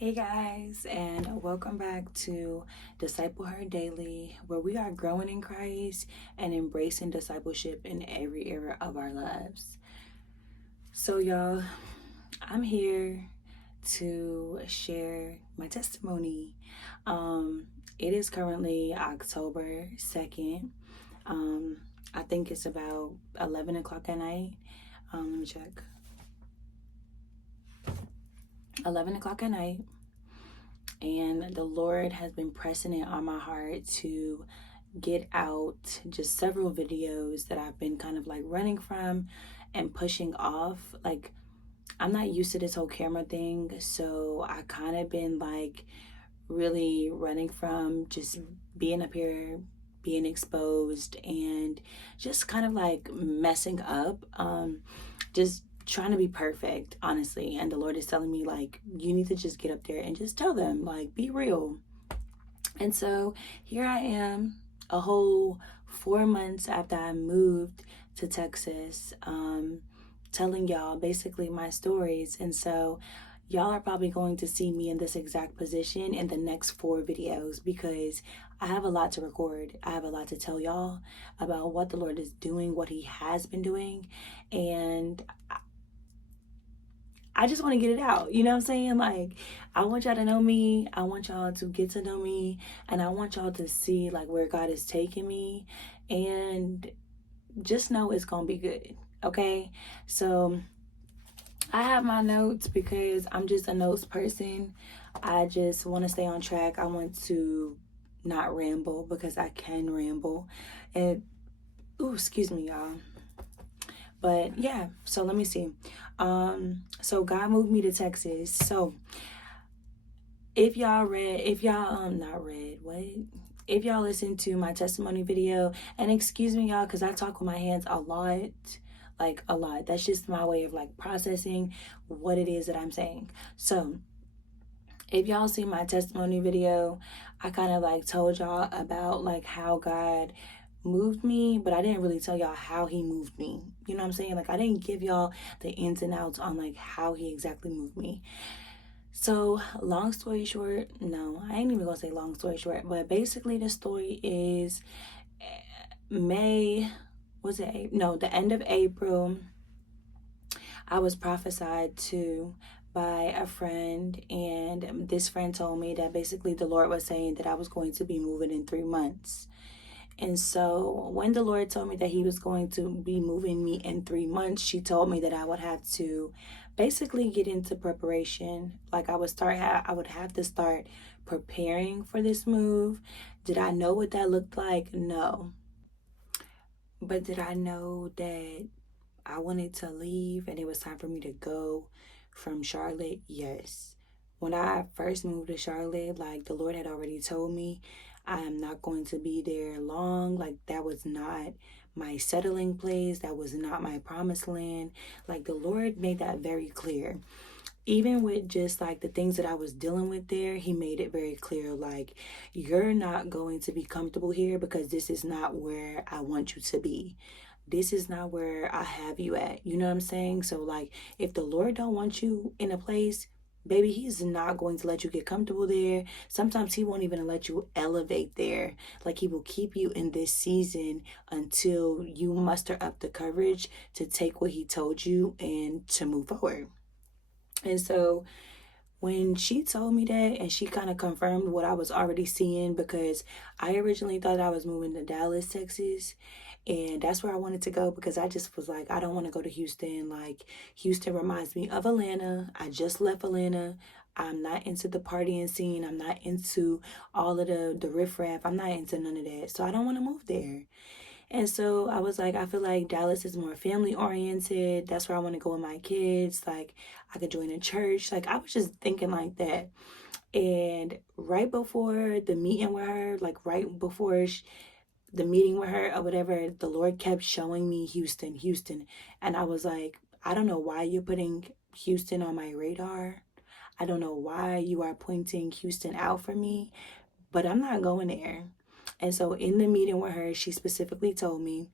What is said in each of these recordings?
Hey guys, and welcome back to DiscipleHerDaily, where we are growing in Christ and embracing discipleship in every area of our lives. So, y'all, I'm here to share my testimony. It is currently October 2nd. I think it's about 11 o'clock at night. Let me check. 11 o'clock at night, and the Lord has been pressing it on my heart to get out just several videos that I've been kind of like running from and pushing off. Like, I'm not used to this whole camera thing, so I kind of been like really running from just being up here, being exposed, and just kind of like messing up, just trying to be perfect, honestly. And the Lord is telling me, like, you need to just get up there and just tell them, like, be real. And so here I am, a whole 4 months after I moved to Texas, telling y'all basically my stories. And so y'all are probably going to see me in this exact position in the next 4 videos, because I have a lot to record. I have a lot to tell y'all about what the Lord is doing, what he has been doing. And I just want to get it out. You know what I'm saying? Like, I want y'all to know me. I want y'all to get to know me. And I want y'all to see like where God is taking me. And just know it's going to be good. Okay? So I have my notes because I'm just a notes person. I just want to stay on track. I want to not ramble because I can ramble. And, excuse me, y'all. But yeah, so let me see. So God moved me to Texas. So if y'all listened to my testimony video, and excuse me y'all, because I talk with my hands a lot, like a lot. That's just my way of like processing what it is that I'm saying. So if y'all see my testimony video, I kind of like told y'all about like how God moved me, but I didn't really tell y'all how he moved me. You know what I'm saying? Like, I didn't give y'all the ins and outs on like how he exactly moved me. So long story short, no, I ain't even gonna say long story short, but basically the story is the end of April, I was prophesied to by a friend, and this friend told me that basically the Lord was saying that I was going to be moving in 3 months. And so when the Lord told me that he was going to be moving me in 3 months, she told me that I would have to basically get into preparation. Like, I would have to start preparing for this move. Did I know what that looked like? No. But did I know that I wanted to leave and it was time for me to go from Charlotte? Yes. When I first moved to Charlotte, like, the Lord had already told me I am not going to be there long. Like, that was not my settling place. That was not my promised land. Like, the Lord made that very clear. Even with just like the things that I was dealing with there, he made it very clear, like, you're not going to be comfortable here because this is not where I want you to be. This is not where I have you at. You know what I'm saying? So like, if the Lord don't want you in a place, baby, he's not going to let you get comfortable there. Sometimes he won't even let you elevate there. Like, he will keep you in this season until you muster up the courage to take what he told you and to move forward. And so when she told me that, and she kind of confirmed what I was already seeing, because I originally thought I was moving to Dallas, Texas, and that's where I wanted to go, because I just was like, I don't want to go to Houston. Like, Houston reminds me of Atlanta. I just left Atlanta. I'm not into the partying scene. I'm not into all of the riffraff. I'm not into none of that. So I don't want to move there. And so I was like, I feel like Dallas is more family oriented. That's where I want to go with my kids. Like, I could join a church. Like, I was just thinking like that. And right before the meeting with her, like right before the meeting with her or whatever, the Lord kept showing me Houston, Houston. And I was like, I don't know why you're putting Houston on my radar. I don't know why you are pointing Houston out for me, but I'm not going there. And so in the meeting with her, she specifically told me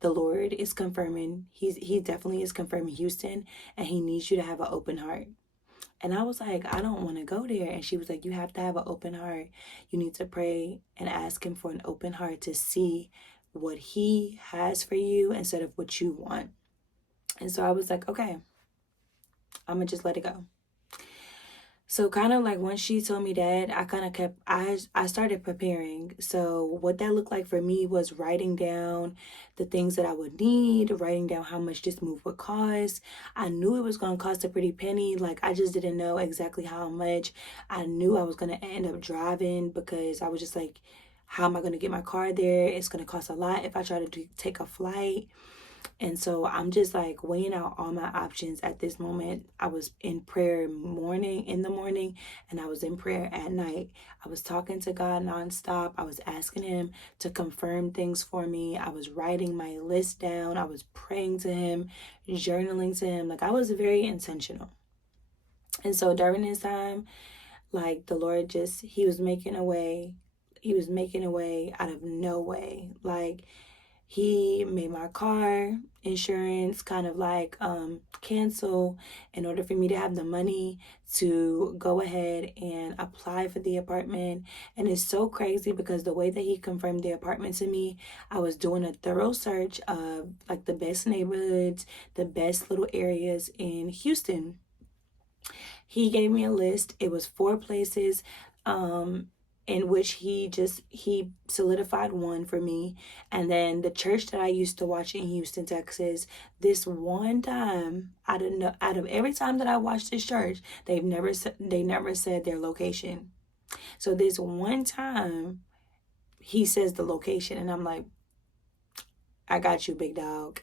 the Lord is confirming, he definitely is confirming Houston, and he needs you to have an open heart. And I was like, I don't want to go there. And she was like, you have to have an open heart. You need to pray and ask him for an open heart to see what he has for you instead of what you want. And so I was like, okay, I'm going to just let it go. So kind of like once she told me that, I started preparing. So what that looked like for me was writing down the things that I would need, writing down how much this move would cost. I knew it was going to cost a pretty penny. Like I just didn't know exactly how much. I knew I was going to end up driving because I was just like, how am I going to get my car there? It's going to cost a lot if I try to take a flight. And so I'm just like weighing out all my options at this moment. I was in prayer in the morning, and I was in prayer at night. I was talking to God nonstop. I was asking him to confirm things for me. I was writing my list down. I was praying to him, journaling to him. Like I was very intentional. And so during this time, like the Lord he was making a way. He was making a way out of no way. Like he made my car insurance kind of like cancel in order for me to have the money to go ahead and apply for the apartment. And it's so crazy because the way that he confirmed the apartment to me, I was doing a thorough search of like the best neighborhoods, the best little areas in Houston. He gave me a list. It was 4 places in which he solidified one for me. And then the church that I used to watch in Houston, Texas, this one time, out of every time that I watched this church, they never said their location. So this one time he says the location, and I'm like, I got you, big dog.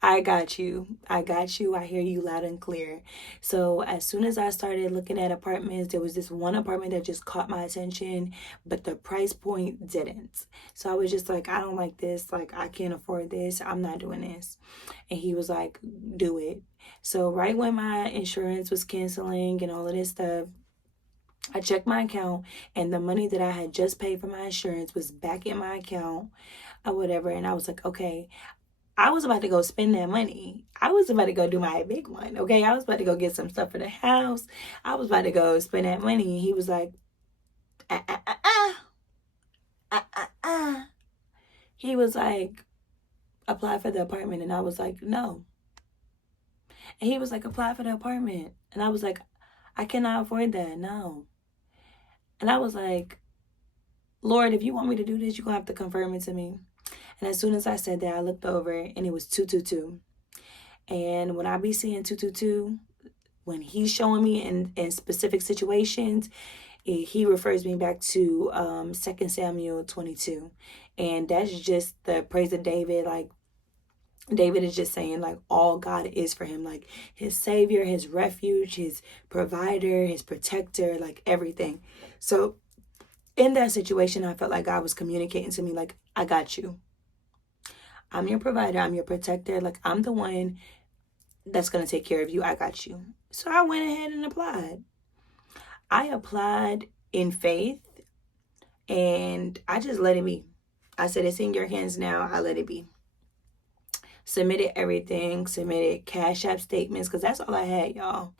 I got you. I got you. I hear you loud and clear. So as soon as I started looking at apartments, there was this one apartment that just caught my attention, but the price point didn't. So I was just like, I don't like this. Like, I can't afford this. I'm not doing this. And he was like, do it. So right when my insurance was canceling and all of this stuff, I checked my account, and the money that I had just paid for my insurance was back in my account or whatever. And I was like, okay, I was about to go spend that money. I was about to go do my big one. Okay. I was about to go get some stuff for the house. I was about to go spend that money. And he was like, He was like, apply for the apartment. And I was like, no. And he was like, apply for the apartment. And I was like, I cannot afford that. No. And I was like, Lord, if you want me to do this, you're going to have to confirm it to me. And as soon as I said that, I looked over and it was 222. And when I be seeing 222, when he's showing me in specific situations, he refers me back to 2 Samuel 22. And that's just the praise of David. Like, David is just saying, like, all God is for him, like his savior, his refuge, his provider, his protector, like everything. So in that situation, I felt like God was communicating to me, like, I got you. I'm your provider. I'm your protector. Like, I'm the one that's going to take care of you. I got you. So I went ahead and applied. I applied in faith, and I just let it be. I said, it's in your hands now. I let it be. Submitted everything, submitted Cashapp statements, because that's all I had, y'all.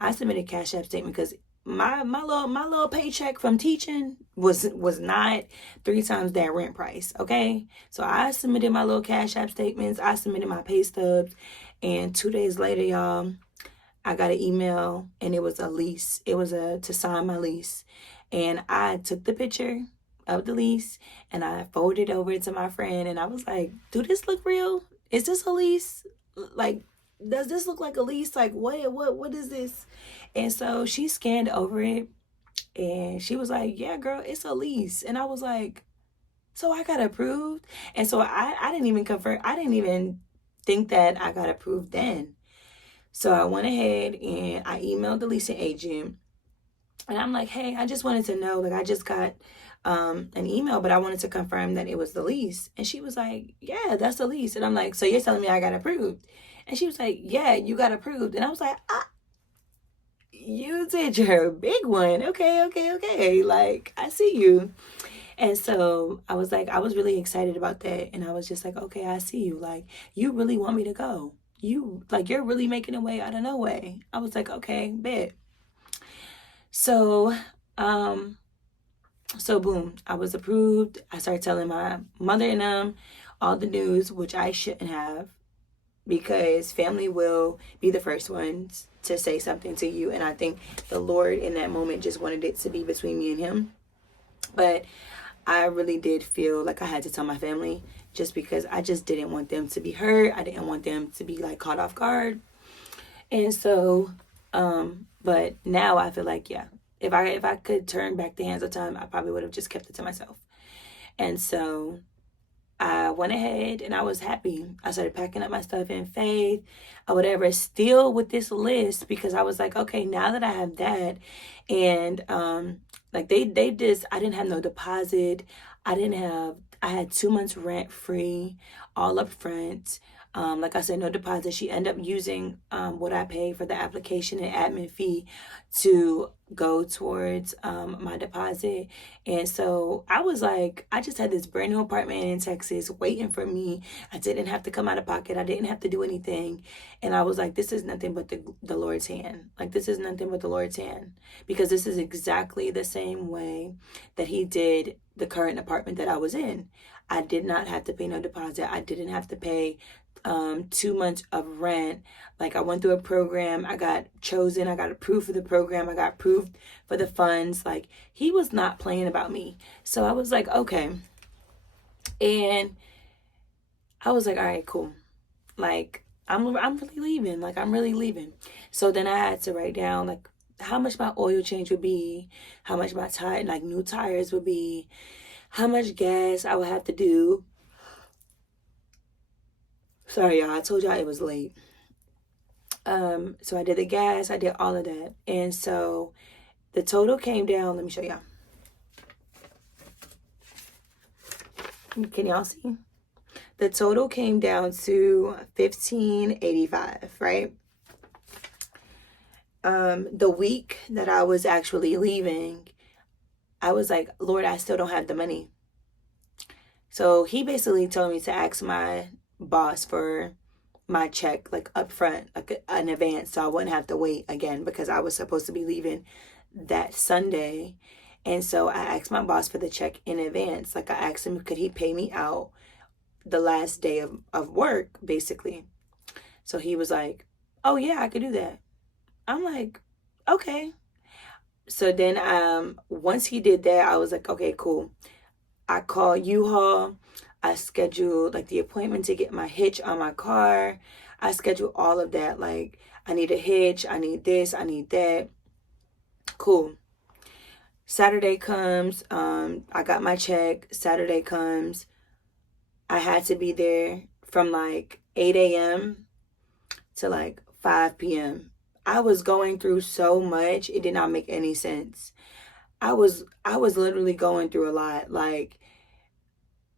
I submitted Cashapp statement because my little paycheck from teaching was not 3 times that rent price, okay? So I submitted my little Cashapp statements, I submitted my pay stubs, and 2 days later, y'all, I got an email, and it was a lease. It was to sign my lease. And I took the picture of the lease, and I forwarded it over to my friend, and I was like, do this look real? Is this a lease? Like, does this look like a lease? Like, what is this? And so she scanned over it, and she was like, yeah, girl, it's a lease. And I was like, so I got approved? And so I didn't even confirm. I didn't even think that I got approved then. So I went ahead and I emailed the leasing agent, and I'm like, hey, I just wanted to know, like, I just got an email, but I wanted to confirm that it was the lease. And she was like, yeah, that's the lease. And I'm like, so you're telling me I got approved? And she was like, yeah, you got approved. And I was like, you did your big one. Okay. Like, I see you. And so I was like, I was really excited about that. And I was just like, okay, I see you. Like, you really want me to go. You're really making a way out of no way. I was like, okay, bet. So, so boom, I was approved. I started telling my mother and them all the news, which I shouldn't have, because family will be the first ones to say something to you. And I think the Lord in that moment just wanted it to be between me and him. But I really did feel like I had to tell my family, just because I just didn't want them to be hurt. I didn't want them to be like caught off guard. And so, but now I feel like, yeah, if I could turn back the hands of time, I probably would have just kept it to myself. And so I went ahead and I was happy. I started packing up my stuff in faith or whatever, still with this list, because I was like, okay, now that I have that, and like they just, I didn't have no deposit. I had 2 months rent free, all up front. Like I said, no deposit. She ended up using what I paid for the application and admin fee to go towards my deposit. And so I was like, I just had this brand new apartment in Texas waiting for me. I didn't have to come out of pocket. I didn't have to do anything. And I was like, this is nothing but the Lord's hand. Like, this is nothing but the Lord's hand. Because this is exactly the same way that he did the current apartment that I was in. I did not have to pay no deposit. I didn't have to pay 2 months of rent. Like, I went through a program. I got chosen. I got approved for the program. I got approved for the funds. Like, he was not playing about me. So I was like, okay. And I was like, all right, cool. Like, I'm really leaving. Like, I'm really leaving. So then I had to write down, like, how much my oil change would be, how much my new tires would be, how much gas I would have to do. Sorry, y'all. I told y'all it was late. So I did the gas. I did all of that. And so the total came down. Let me show y'all. Can y'all see? The total came down to $1,585, right? The week that I was actually leaving, I was like, Lord, I still don't have the money. So he basically told me to ask my boss for my check, like up front, like an advance, so I wouldn't have to wait again, because I was supposed to be leaving that Sunday. And so I asked my boss for the check in advance. Like, I asked him, could he pay me out the last day of work, basically. So he was like, oh yeah, I could do that. I'm like, okay. So then once he did that, I was like, okay, cool. I called U-Haul. I scheduled like the appointment to get my hitch on my car. I scheduled all of that. Like, I need a hitch. I need this. I need that. Cool. Saturday comes. I got my check. Saturday comes. I had to be there from like 8 a.m. to like 5 p.m. I was going through so much. It did not make any sense. I was literally going through a lot. Like,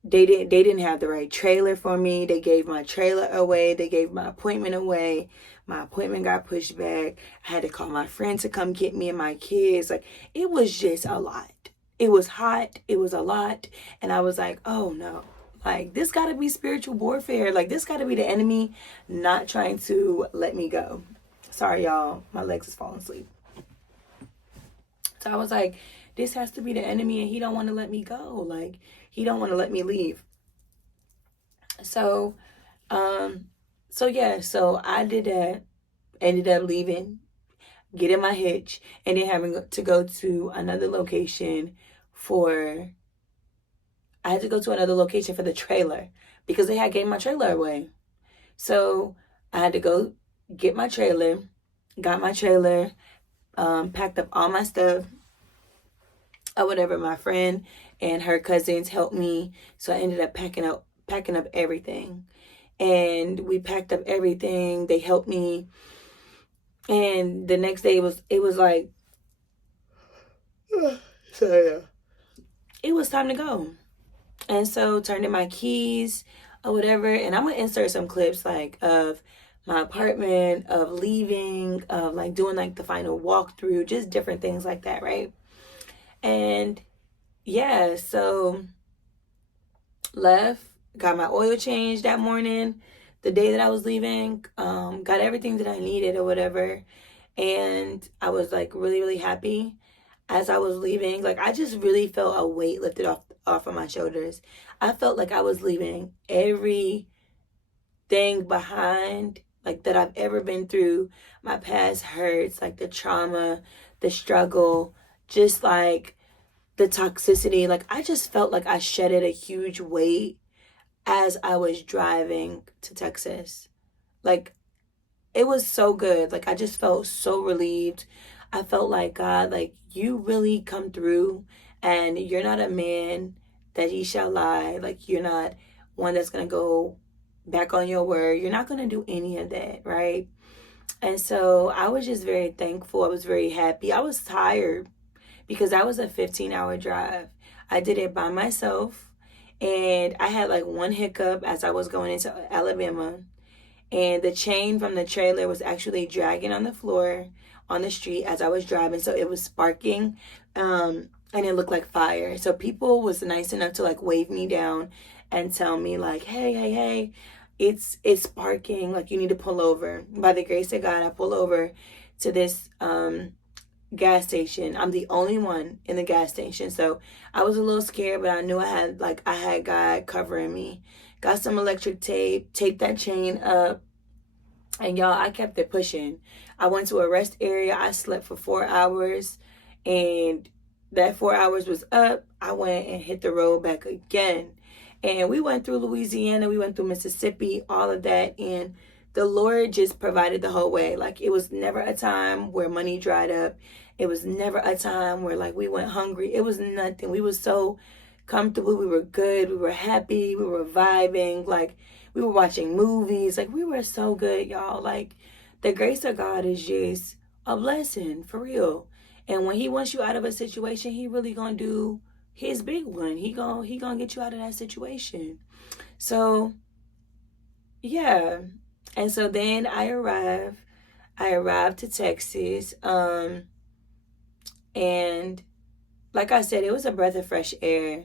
they didn't have the right trailer for me. They gave my trailer away. They gave my appointment away. My appointment got pushed back. I had to call my friend to come get me and my kids. Like, it was just a lot. It was hot. It was a lot. And I was like, oh no. Like, this got to be spiritual warfare. Like, this got to be the enemy not trying to let me go. Sorry, y'all. My legs is falling asleep. So I was like, this has to be the enemy, and he don't want to let me go. Like, he don't want to let me leave. So, so I did that. Ended up leaving, getting my hitch, and then having to go to another location for the trailer, because they had gave my trailer away. So I had to go get my trailer, got my trailer, packed up all my stuff, or whatever. My friend and her cousins helped me, so I ended up packing up everything. And we packed up everything. They helped me. And the next day it was like, it was time to go. And so turned in my keys or whatever. And I'm going to insert some clips like of my apartment, of leaving, of like doing like the final walkthrough, just different things like that, right? And yeah, so left, got my oil changed that morning, the day that I was leaving, got everything that I needed or whatever. And I was like really, really happy as I was leaving. Like, I just really felt a weight lifted off of my shoulders. I felt like I was leaving everything behind, like, that I've ever been through. My past hurts, like the trauma, the struggle, just like the toxicity. Like, I just felt like I shedded a huge weight as I was driving to Texas. Like, it was so good. Like, I just felt so relieved. I felt like, God, like, you really come through, and you're not a man that he shall lie. Like, you're not one that's going to go back on your word. You're not going to do any of that, right? And so I was just very thankful. I was very happy. I was tired because that was a 15-hour drive. I did it by myself, and I had like one hiccup as I was going into Alabama, and the chain from the trailer was actually dragging on the floor on the street as I was driving, so it was sparking, and it looked like fire. So people was nice enough to like wave me down and tell me like, hey, it's sparking, like you need to pull over. By the grace of God, I pull over to this gas station. I'm the only one in the gas station, so I was a little scared, but I knew I had God covering me. Got some electric tape, taped that chain up, and y'all, I kept it pushing. I went to a rest area. I slept for 4 hours, and that 4 hours was up. I went and hit the road back again. And we went through Louisiana, we went through Mississippi, all of that, and the Lord just provided the whole way. Like, it was never a time where money dried up. It was never a time where like we went hungry. It was nothing. We were so comfortable. We were good. We were happy. We were vibing. Like, we were watching movies. Like, we were so good, y'all. Like, the grace of God is just a blessing, for real. And when he wants you out of a situation, he really gonna do his big one. He gonna get you out of that situation. So yeah. And so then I arrived to Texas. And like I said, it was a breath of fresh air.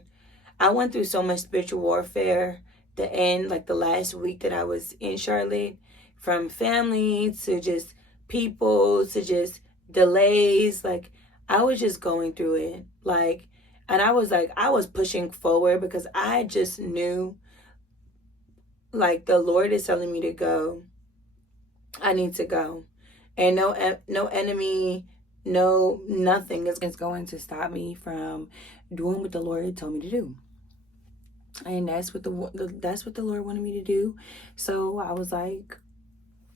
I went through so much spiritual warfare the last week that I was in Charlotte, from family to just people to just delays. Like, I was just going through it. Like, and I was pushing forward because I just knew, like, the Lord is telling me to go. I need to go. And no enemy, no nothing is going to stop me from doing what the Lord told me to do. And that's what the Lord wanted me to do. So I was like,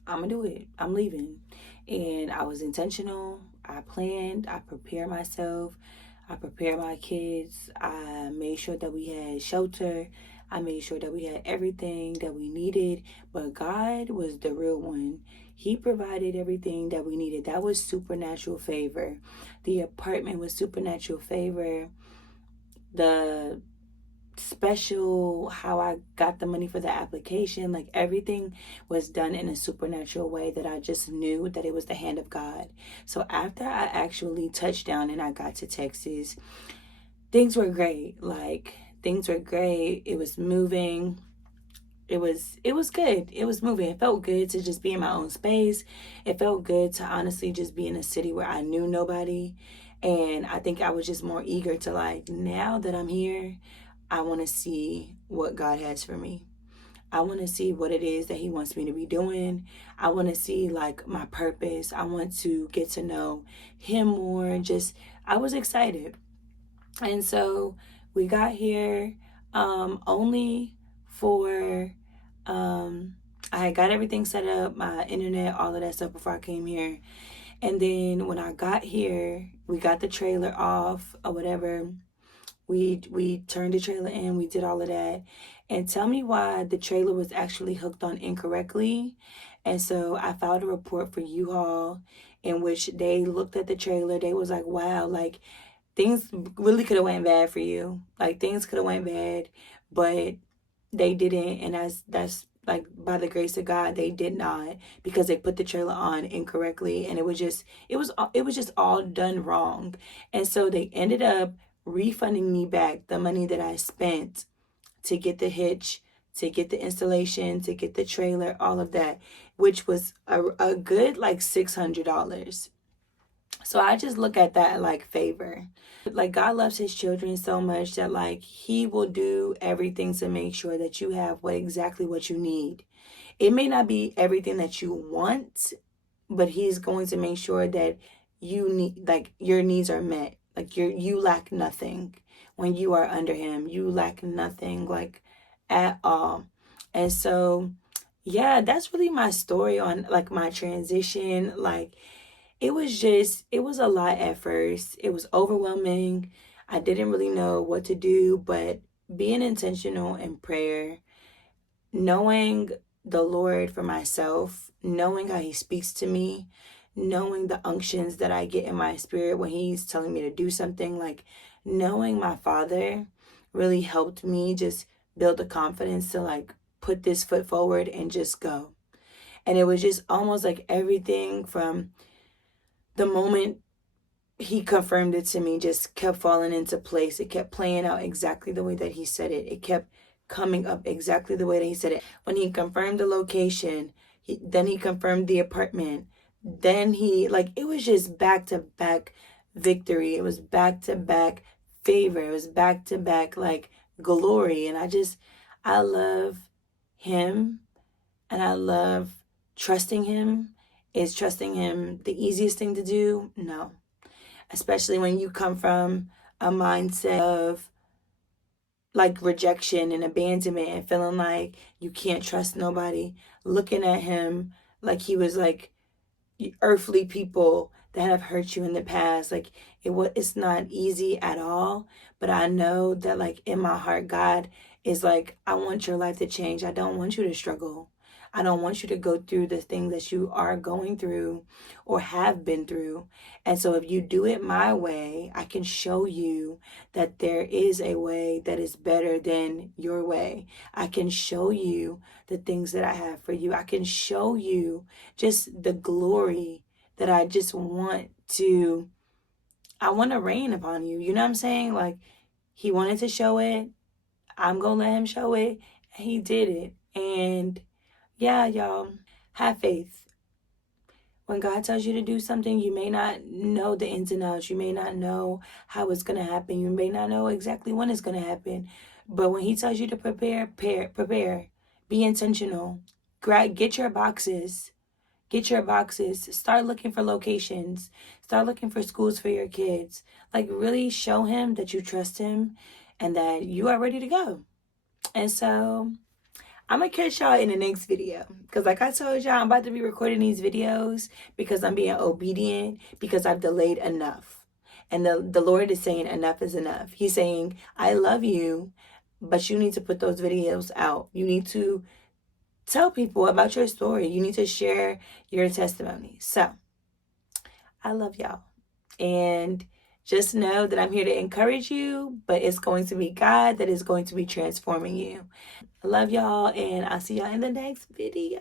I'm gonna do it. I'm leaving. And I was intentional. I planned. I prepared myself. I prepared my kids. I made sure that we had shelter. I made sure that we had everything that we needed. But God was the real one. He provided everything that we needed. That was supernatural favor. The apartment was supernatural favor. The special, how I got the money for the application, like, everything was done in a supernatural way that I just knew that it was the hand of God. So after I actually touched down and I got to Texas, things were great. Like, things were great. It was moving. It was good. It was moving. It felt good to just be in my own space. It felt good to honestly just be in a city where I knew nobody. And I think I was just more eager to, like, now that I'm here, I want to see what God has for me. I want to see what it is that he wants me to be doing. I want to see, like, my purpose. I want to get to know him more. Just, I was excited. And so we got here only for, I got everything set up, my internet, all of that stuff before I came here. And then when I got here, we got the trailer off or whatever. We turned the trailer in, we did all of that. And tell me why the trailer was actually hooked on incorrectly. And so I filed a report for U-Haul, in which they looked at the trailer. They was like, wow, like, things really could have went bad for you. Like, things could have went bad, but they didn't. And that's like, by the grace of God, they did not, because they put the trailer on incorrectly, and it was just all done wrong. And so they ended up refunding me back the money that I spent to get the hitch, to get the installation, to get the trailer, all of that. which was a good like $600. So I just look at that like favor. Like God loves his children so much that like he will do everything to make sure that you have exactly what you need. It may not be everything that you want, but he's going to make sure that you need, like, your needs are met. Like you lack nothing when you are under him. You lack nothing, like, at all. And so yeah, that's really my story on like my transition. Like it was a lot at first. It was overwhelming. I didn't really know what to do, but being intentional in prayer, knowing the Lord for myself, knowing how he speaks to me, knowing the unctions that I get in my spirit when he's telling me to do something, like knowing my Father really helped me just build the confidence to like put this foot forward and just go. And it was just almost like everything from the moment he confirmed it to me just kept falling into place. It kept playing out exactly the way that he said it. It kept coming up exactly the way that he said it. When he confirmed the location, then he confirmed the apartment. Then he, like, it was just back to back victory. It was back to back favor. It was back to back, like, glory. And I love him, and I love trusting him. Is trusting him the easiest thing to do? No. Especially when you come from a mindset of like rejection and abandonment and feeling like you can't trust nobody. Looking at him like he was like earthly people that have hurt you in the past. Like it's not easy at all. But I know that like in my heart, God is like, I want your life to change. I don't want you to struggle. I don't want you to go through the things that you are going through or have been through. And so if you do it my way, I can show you that there is a way that is better than your way. I can show you the things that I have for you. I can show you just the glory that I want to rain upon you. You know what I'm saying? Like, he wanted to show it. I'm going to let him show it. And he did it. And yeah, y'all, have faith. When God tells you to do something, you may not know the ins and outs. You may not know how it's going to happen. You may not know exactly when it's going to happen. But when he tells you to prepare. Be intentional. Get your boxes. Get your boxes. Start looking for locations. Start looking for schools for your kids. Like, really show him that you trust him and that you are ready to go. And so I'm going to catch y'all in the next video. Because like I told y'all, I'm about to be recording these videos because I'm being obedient, because I've delayed enough. And the Lord is saying enough is enough. He's saying, I love you, but you need to put those videos out. You need to tell people about your story. You need to share your testimony. So, I love y'all. And just know that I'm here to encourage you, but it's going to be God that is going to be transforming you. I love y'all, and I'll see y'all in the next video.